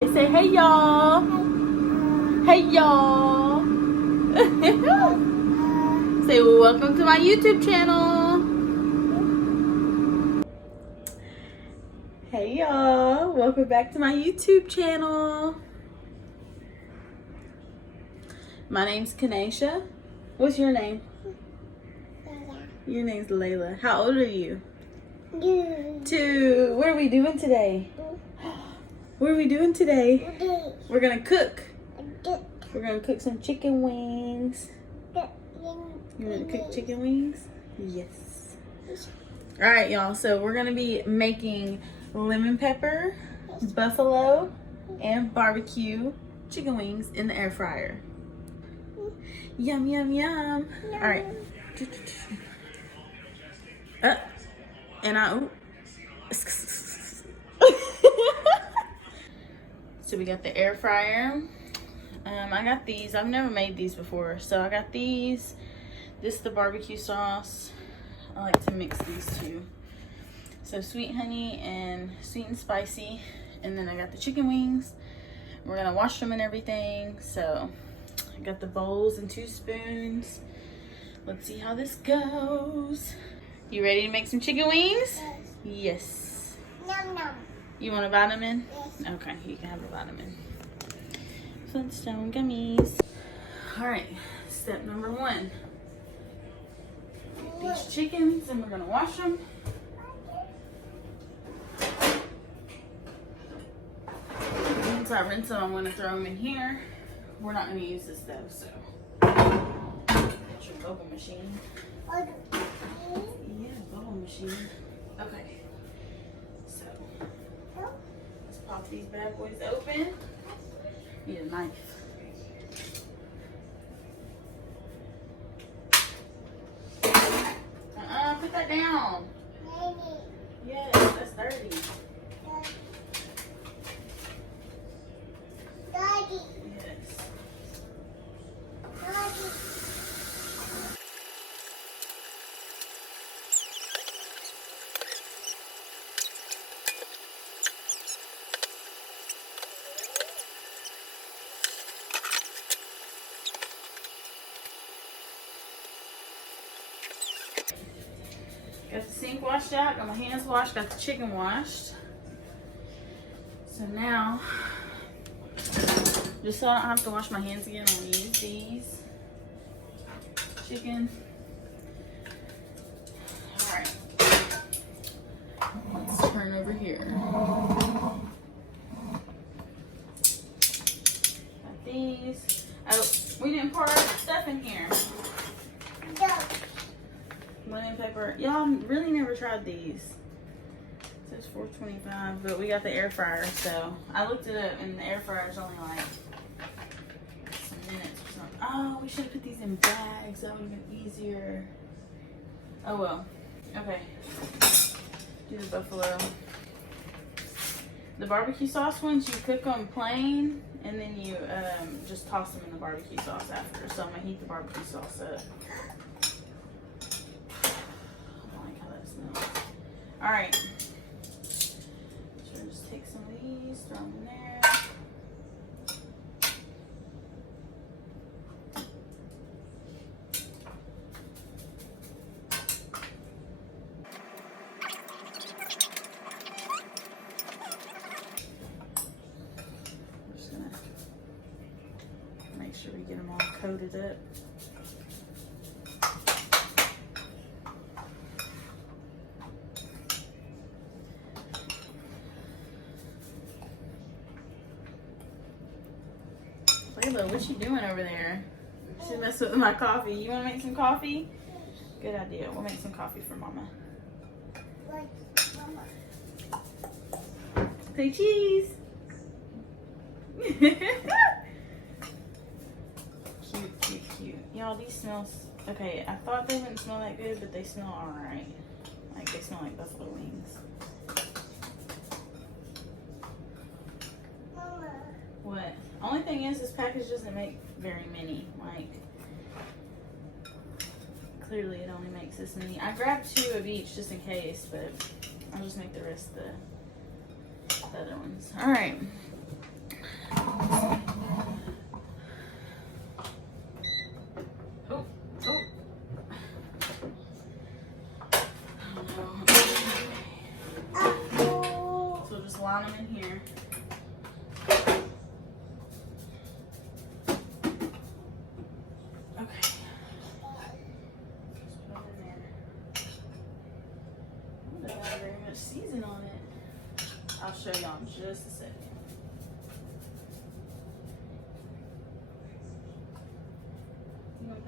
Say hey y'all. Hey y'all. Say welcome to my YouTube channel. Hey y'all. Welcome back to my YouTube channel. My name's Kanesha. What's your name? Your name's Layla. How old are you? 2. What are we doing today? What are we doing today? We're gonna cook. We're gonna cook some chicken wings. You wanna cook chicken wings? Yes. Alright, y'all. So we're gonna be making lemon pepper, buffalo, and barbecue chicken wings in the air fryer. Yum, yum, yum. Alright. So we got the air fryer. I got these. I've never made these before. So I got these. This is the barbecue sauce. I like to mix these two. So sweet honey and sweet and spicy. And then I got the chicken wings. We're going to wash them and everything. So I got the bowls and 2 spoons. Let's see how this goes. You ready to make some chicken wings? Yes. Nom nom. You want a vitamin? Yes. Okay, you can have a vitamin. Flintstone gummies. Alright, step number 1. Take these chickens and we're going to wash them. Once I rinse them, I'm going to throw them in here. We're not going to use this though, so. Get your bubble machine. Yeah, bubble machine. Okay. So, let's pop these bad boys open. Need a knife. Put that down. Yes, that's dirty. Daddy. Yes. Daddy. Got the sink washed out, got my hands washed, got the chicken washed. So now, just so I don't have to wash my hands again, I'm gonna use these. Chicken. Alright. Let's turn over here. Got these. Oh, we didn't pour our stuff in here. Lemon pepper. Y'all really never tried these. It says $4.25, but we got the air fryer, so I looked it up and the air fryer is only like some minutes or something. Oh, we should have put these in bags. That would have been easier. Oh well. Okay. Do the buffalo. The barbecue sauce ones, you cook them plain and then you just toss them in the barbecue sauce after. So I'm gonna heat the barbecue sauce up. All right, so just take some of these, throw them in there. We're just gonna make sure we get them all coated up. Layla, what you doing over there? She's messing with my coffee. You want to make some coffee? Good idea. We'll make some coffee for Mama. Say cheese. Cute, cute, cute. Y'all, these smells... Okay, I thought they wouldn't smell that good, but they smell alright. Like, they smell like buffalo wings. What? Only thing is, this package doesn't make very many. Like, clearly it only makes this many. I grabbed 2 of each just in case, but I'll just make the rest the other ones. All right.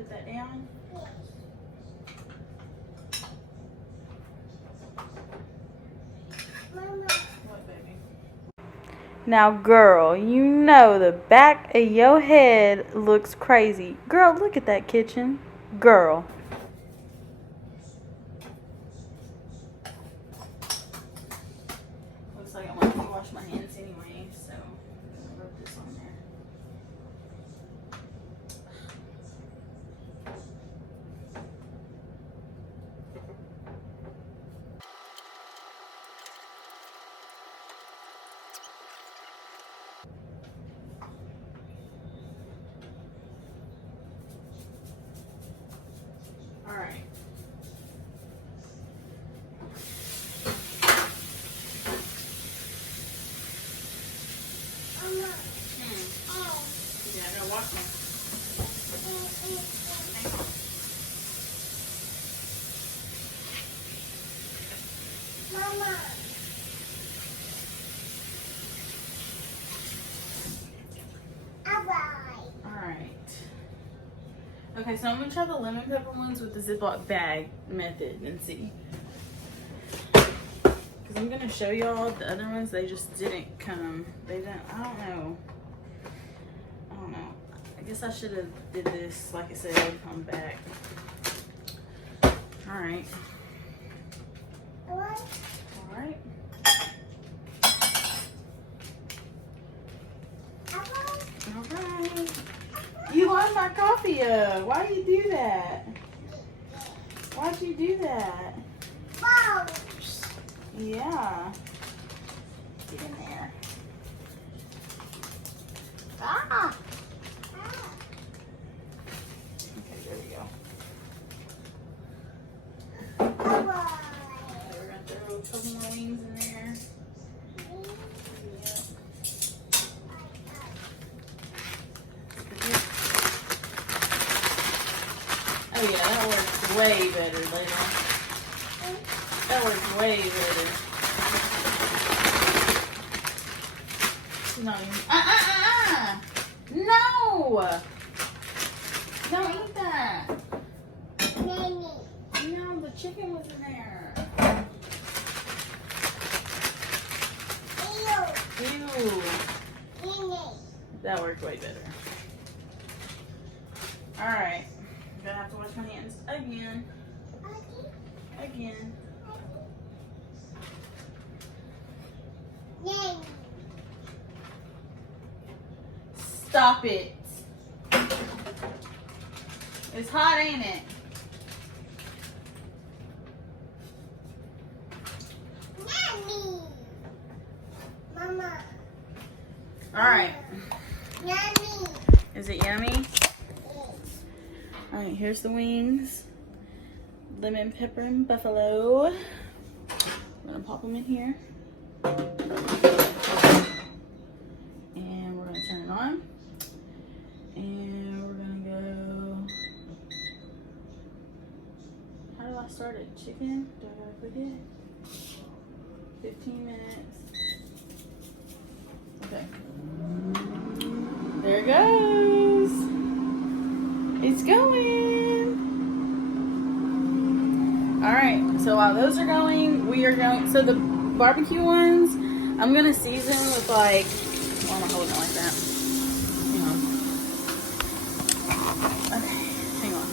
put that down? Mama. What, baby? Now, girl, you know the back of your head looks crazy. Girl, look at that kitchen. Girl. Looks like I want to wash my hands anyway, so I'm gonna rub this on there. All right. Mama. Yeah, I gotta wash my. Mama. Alright. Alright. Okay, so I'm gonna try the lemon pepper ones with the Ziploc bag method and see. Because I'm gonna show y'all the other ones, they just didn't come. They didn't, I don't know. I guess I should have did this, like I said, on the back. Alright. What? Alright. Alright. You lost my coffee up. Why do you do that? Why'd you do that? Balls. Yeah. Get in there. Ah! Okay, there we go. Alright. Okay, we're gonna throw a couple more wings in there. Yep. Oh yeah, that works way better later. That works way better. She's not even. No! Don't eat that. Nanny. No, the chicken was in there. Ew. Nanny. That worked way better. Alright. I'm gonna have to wash my hands again. Again. Nanny. Stop it. It's hot, ain't it? Nanny. Mama. Alright. Nanny. Is it yummy? Alright, here's the wings. Lemon, pepper, and buffalo. I'm gonna pop them in here. And we're gonna turn it on. And we're gonna go. How do I start it? Chicken? Do I gotta click it? 15 minutes. Okay. There it goes. It's going. All right. So while those are going, we are going. So the barbecue ones, I'm gonna season with like. Why am I holding it like that? Hang on. Okay. Hang on.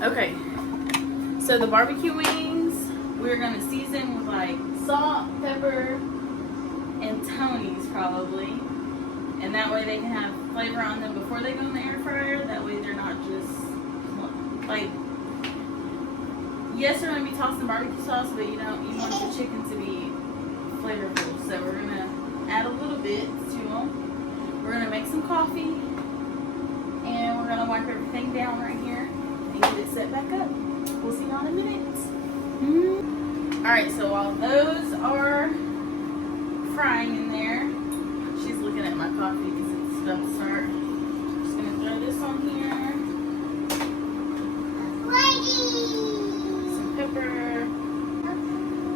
Okay, so the barbecue wings, we're gonna season with like salt, pepper, and Tony's probably. And that way they can have flavor on them before they go in the air fryer. That way they're not just like, yes, they're gonna be tossed in barbecue sauce, but you want the chicken to be flavorful. So we're gonna add a little bit to them. We're gonna make some coffee, and we're gonna wipe everything down right here. Get it set back up. We'll see y'all in a minute. Alright, so while those are frying in there, She's looking at my coffee because it's about to start. Just gonna throw this on here. Ready. Some pepper.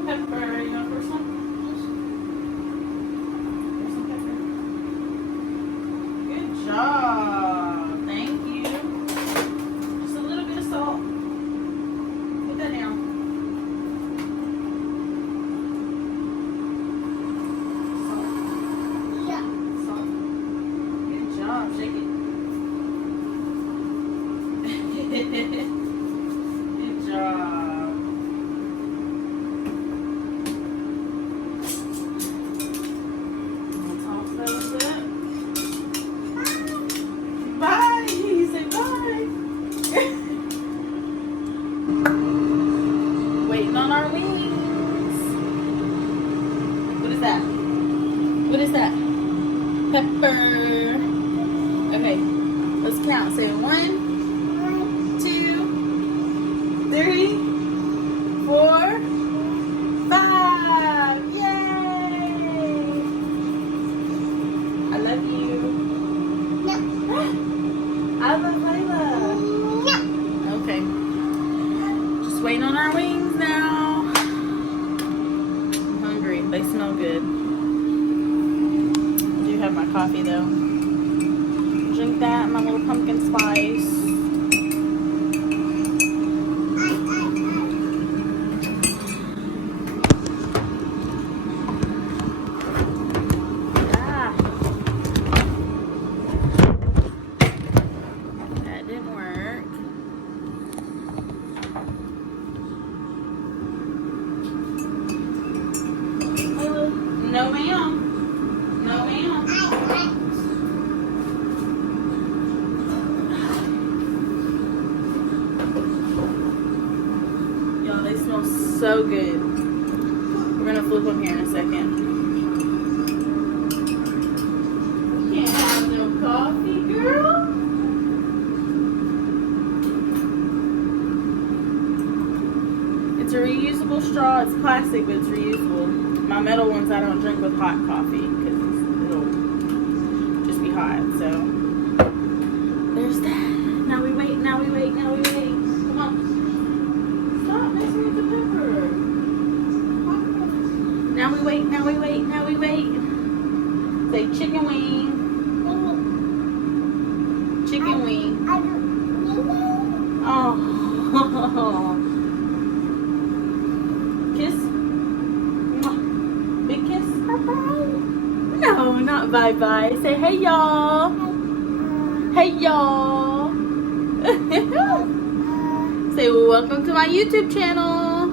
Pepper. You want for some? There's some pepper. Good job. Thank you. Just a little bit of salt. Put that down. Yeah. Salt. Good job. Shake it. Good job. Toss those up. Bye. Say bye. Waiting on our wings. What is that? What is that? Pepper. Okay, let's count. Say 1, 2, 3, 4, 5. Yay! I love you. No. I love Layla. No. Okay. Just waiting on our wings now. I'm hungry. They smell good. I do have my coffee though. Drink that, my little pumpkin spice. Ah. That didn't work. No ma'am. No ma'am. Y'all, they smell so good. We're gonna flip them here in a second. Can't have no coffee, girl. It's a reusable straw. It's plastic, but it's reusable. My metal ones I don't drink with hot coffee because it'll just be hot. So there's that. Now we wait. Now we wait. Now we wait. Come on. Stop messing with the pepper. Now we wait. Now we wait. Now we wait. Say chicken wing. Chicken wing. Oh. Kiss. Mwah. Big kiss. No, not bye bye. Say hey y'all. Hey y'all. Say welcome to my YouTube channel.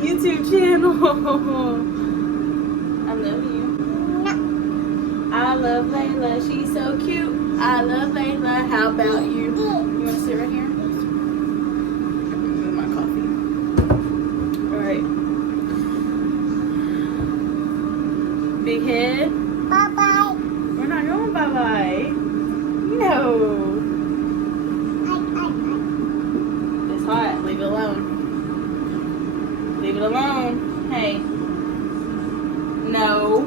YouTube channel. I love you. I love Layla. She's so cute. I love Layla. How about you? You want to sit right here? Move my coffee. All right. Big head. Bye-bye. We're not going bye-bye. No. It's hot. Leave it alone. Leave it alone. Hey. No.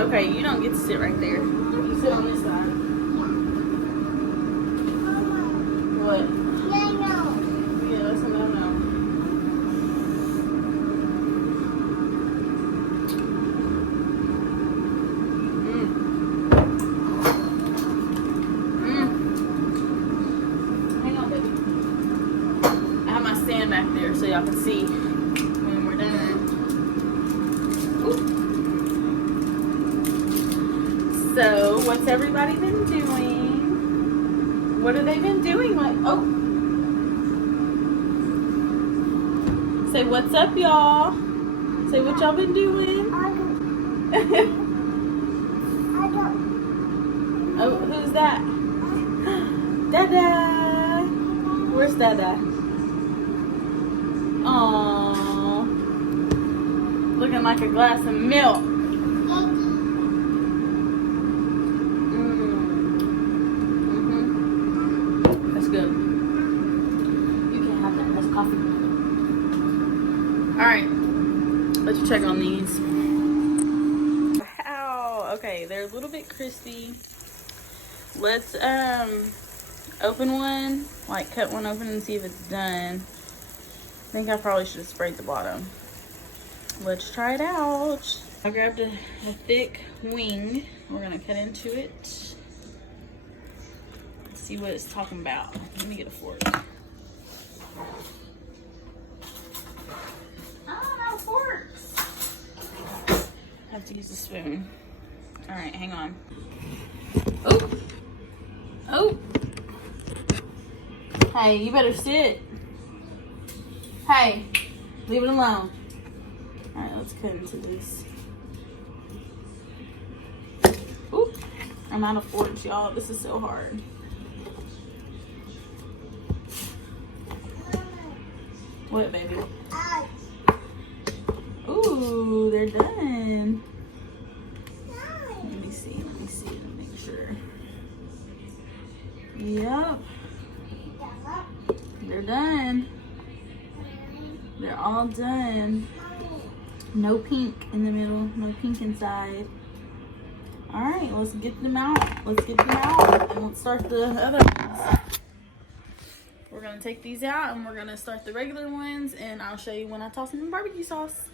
Okay, you don't get to sit right there. You sit on this side. What? Yeah, that's a no-no. Hang on, baby. I have my stand back there so y'all can see when we're done. Ooh. So, what's everybody been doing? What have they been doing? Like, oh. Say what's up, y'all. Say what y'all been doing. Oh, who's that? Dada. Where's Dada? Aww. Looking like a glass of milk. That's good. You can have that. That's coffee. Alright. Let's check on these. Wow. Okay, they're a little bit crispy. Let's open one, like cut one open and see if it's done. I think I probably should have sprayed the bottom. Let's try it out. I grabbed a thick wing. We're gonna cut into it. Let's see what it's talking about. Let me get a fork. Oh, no forks. I have to use a spoon. All right, hang on. Oh. Oh. Hey, you better sit. Hey, leave it alone. All right, let's cut into this. Oop, I'm out of forks, y'all. This is so hard. What, baby? Ooh, they're done. Let me see, to make sure. Yep. They're done. They're all done. No pink in the middle, no pink inside. All right, let's get them out. And let's start the other ones. We're gonna take these out and we're gonna start the regular ones, and I'll show you when I toss them in barbecue sauce.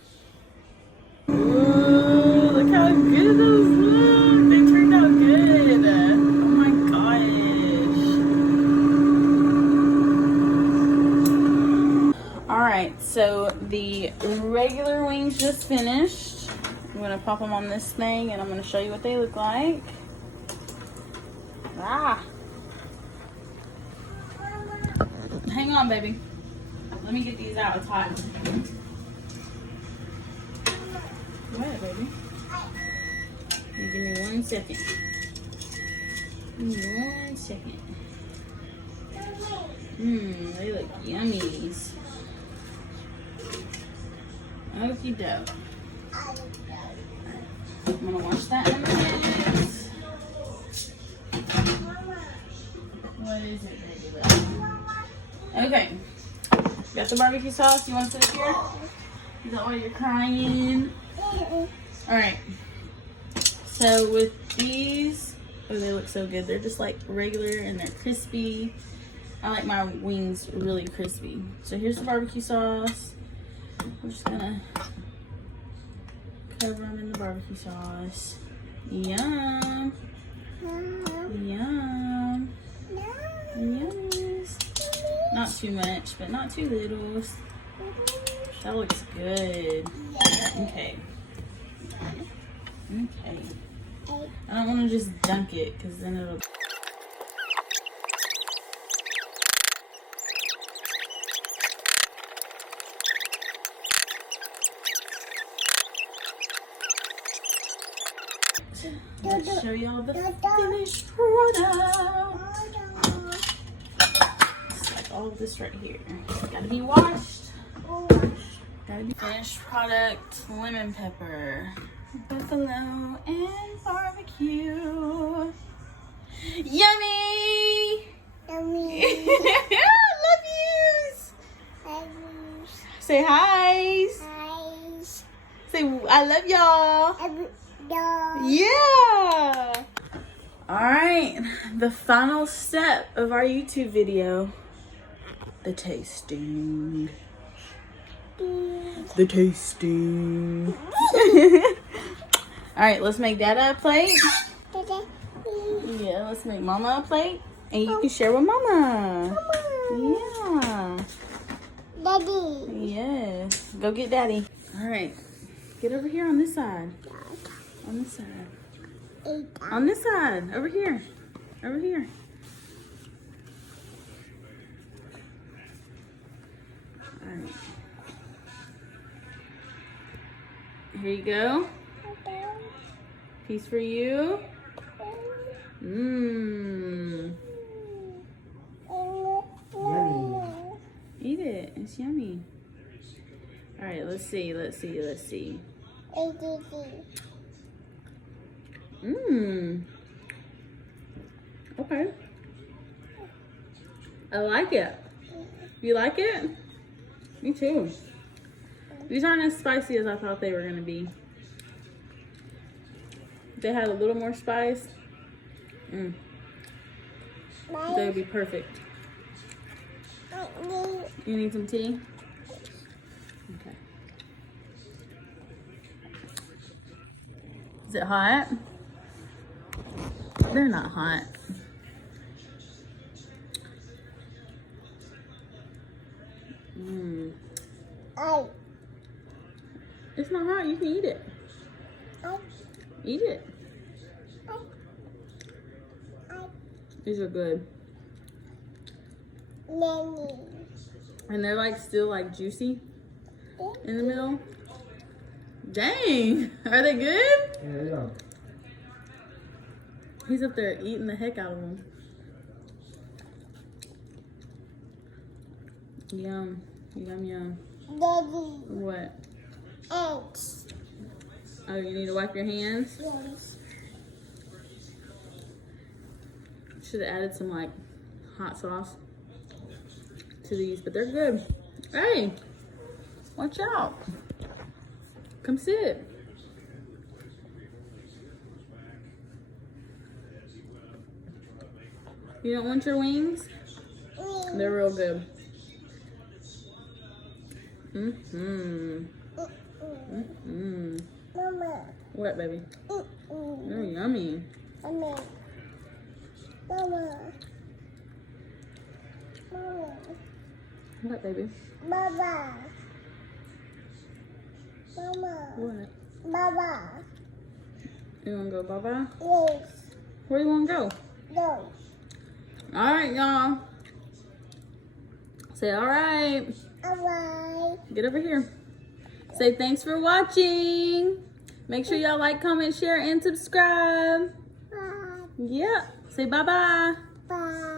Ooh, look how good those look. They turned out good. Oh my gosh. All right, so the regular wings just finished. I'm gonna pop them on this thing and I'm gonna show you what they look like. Ah. Hang on, baby. Let me get these out. It's hot. What, baby? Give me 1 second. Give me 1 second. They look yummies. Okie doke. I'm gonna wash that in a minute. What is it, baby? Okay. Got the barbecue sauce. You want to sit up here? Is that why you're crying? Alright. So with these, oh, they look so good. They're just like regular and they're crispy. I like my wings really crispy. So here's the barbecue sauce. We're just gonna cover them in the barbecue sauce. Yum. Yum. Yes. Not too much, but not too little. That looks good. Okay. Okay. I don't want to just dunk it because then it'll... Let's show y'all the finished product. It's like all of this right here. Gotta be washed. Gotta be finished product. Lemon pepper, buffalo, and barbecue. Yummy! Yummy. Love yous. Say hi. Say I love y'all. Yeah. All right, the final step of our YouTube video, the tasting. The tasting. All right, let's make Dada a plate. Yeah, let's make Mama a plate, and you can share with Mama. Yeah. Daddy. Yeah. Go get Daddy. All right, get over here on this side. On this side. On this side. Over here. Over here. Alright. Here you go. Piece for you. Mmm. Yummy. Eat it. It's yummy. Alright, let's see. Mmm. Okay. I like it. You like it? Me too. These aren't as spicy as I thought they were gonna be. If they had a little more spice, they would be perfect. You need some tea? Okay. Is it hot? They're not hot. It's not hot. You can eat it. Eat it. These are good. And they're like still like juicy in the middle. Dang. Are they good? Yeah. He's up there eating the heck out of them. Yum. Yum, yum. Daddy. What? Eggs. Oh, you need to wipe your hands? Yes. Should have added some like hot sauce to these, but they're good. Hey, watch out. Come sit. You don't want your wings? They're real good. Mama. What, baby? They're yummy. Mama. Mama. Mama. What, baby? Baba. Mama. What? Baba. You wanna go bye-bye? Yes. Where you wanna go? No. All right, y'all. Say all right. Alright. Get over here. Say thanks for watching. Make sure y'all like, comment, share, and subscribe. Bye. Yeah. Say bye-bye. Bye.